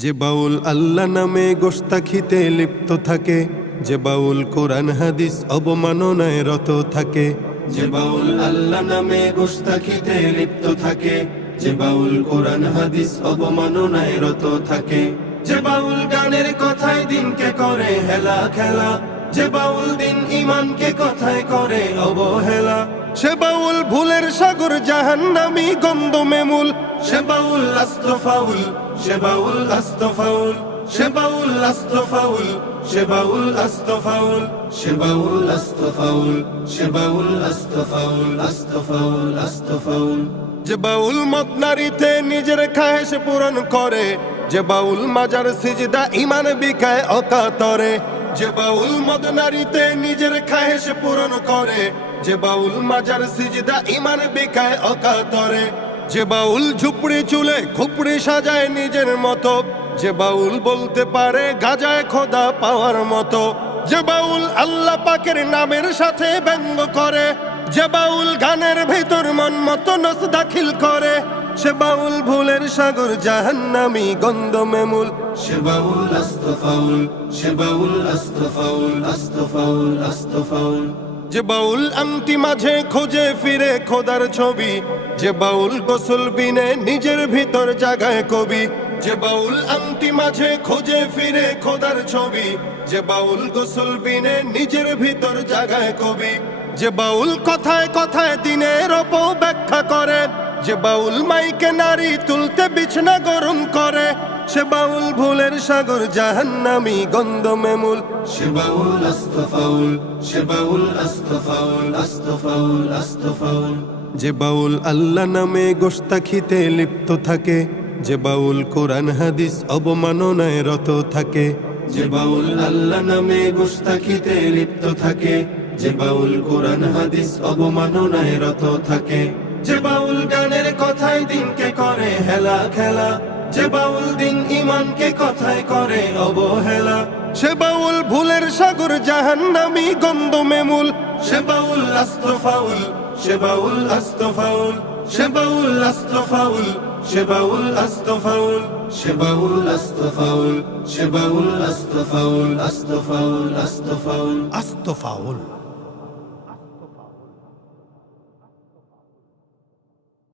যে বাউল আল্লাহ নামে গোস্তাখিতে লিপ্ত থাকে, যে বাউল কোরআন হাদিস অবমাননায় রত থাকে। যে বাউল আল্লাহ নামে গোস্তাখিতে লিপ্ত থাকে, যে বাউল কোরআন হাদিস অবমাননায় রত থাকে। যে বাউল গানের কথায় দিনকে করে হেলা খেলা, যে বাউল দিন ইমানকে কথায় করে অবহেলা। সে বাউল ভুলের সাগর জাহান্নামী গন্ধমে মূল, সে বাউল আস্ত ফাউল, সে বাউল আস্ত ফাউল, সে বাউল আস্ত ফাউল, সে বাউল আস্ত ফাউল, সে বাউল আস্ত ফাউল, সে বাউল আস্ত ফাউল, আস্ত ফাউল, আস্ত ফাউল। যে বাউল মদ নারীতে নিজের খায়েশ পূরণ করে, যে বাউল মাজার সিজদা ইমান বিকায় অকাতরে। যে বাউল মদ নারীতে নিজের খায়েশ পূরণ করে, যে বাউল মাজার সিজদা ইমান বিকায় অকাতরে। যে বাউল ঝুপড়ি চুলে খুপড়ি সাজায় নিজের মতো, যে বাউল বলতে পারে গাজায় খোদা পাওয়ার মতো। যে বাউল আল্লাহ পাকের নামের সাথে ব্যঙ্গ করে, যে বাউল গানের ভেতর মন মতো নস দাখিল করে। সে বাউল ভুলের সাগর জাহান্নামী গন্ধমে মূল। সে বাউল আস্ত ফাউল, সে বাউল আস্ত ফাউল, আস্ত ফাউল, আস্ত ফাউল। যে বাউল আংটি মাঝে খোঁজে ফিরে খোদার ছবি, যে বাউল গোসল বিনে নিজের ভিতর জাগায় কবি। যে বাউল আংটি মাঝে খোঁজে ফিরে খোদার ছবি, যে বাউল গোসল বিনে নিজের ভিতর জাগায় কবি। যে বাউল কথায় কথায় দিনের অপব্যাখ্যা করে, যে বাউল মাইকে নারী তুলতে বিছনা গরম করে। সে বাউল ভুলের সাগর জাহান্নামী গন্ধমে মূল। সে বাউল আস্ত ফাউল, সে বাউল আস্ত ফাউল, আস্ত ফাউল, আস্ত ফাউল। যে বাউল আল্লাহ নামে গোস্তাখিতে লিপ্ত থাকে, যে বাউল কোরআন হাদিস অবমাননায় রত থাকে। যে বাউল আল্লাহ নামে গোস্তাখিতে লিপ্ত থাকে, যে বাউল কোরআন হাদিস অবমাননায় রত থাকে। যে বাউল গানের কথায় দিনকে করে হেলা খেলা, যে বাউল দিন ইমানকে কথায় করে অবহেলা। সে বাউল ভুলের সাগর জাহান্নামী গন্ধমে মূল। সে বাউল আস্ত ফাউল, সে বাউল আস্ত ফাউল, সে বাউল আস্ত ফাউল, সে বাউল আস্ত ফাউল, সে বাউল আস্ত ফাউল, সে বাউল আস্ত ফাউল, আস্ত ফাউল, আস্ত ফাউল, আস্ত ফাউল।